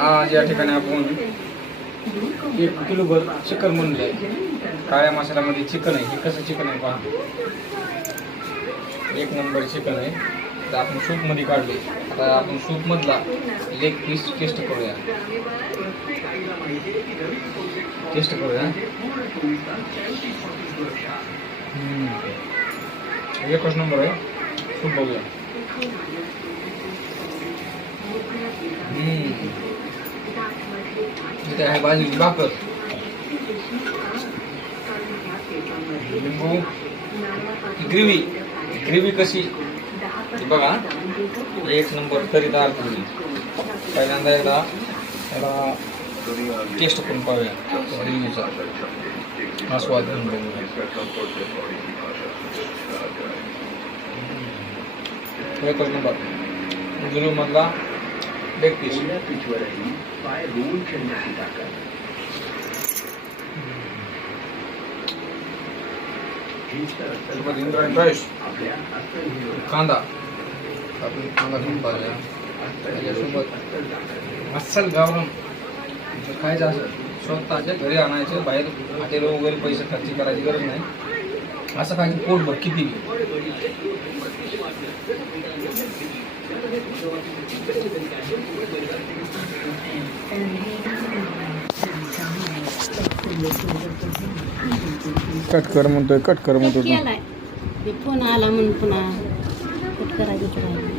आज या ठिकाणी आपण 1 किलोभर चिकन म्हणले काळ्या मसाल्यामध्ये चिकन आहे. हे कसं चिकन आहे पहा, 1 नंबर चिकन आहे. तर आपण सूपमध्ये काढले. आता आपण सूपमधला लेग पीस टेस्ट करूया. एकच नंबर आहे. सूप बघूया. इथे आहे भाजी भाकर, लिंबू, ग्रेव्ही कशी बघा. 1 नंबर तरीदार ग्रेव्ही. पहिल्यांदा एकदा त्याला टेस्ट करून पाहूया ग्रेव्हीचा आस्वाद घेऊन बघूया. एकच नंबर ग्रेव्हीमधला लेग पीस. राईस, कांदा, आपण कांदा घेऊन पाहिला. त्याच्यासोबत अस्सल गावरान खायचं असं स्वतःच्या घरी आणायचं, बाहेर हॉटेल वगैरे पैसे खर्च करायची गरज नाही. असं खायचं पोटभर किती. कट कर म्हणतोय फोन आला म्हणून पुन्हा कट करायचं.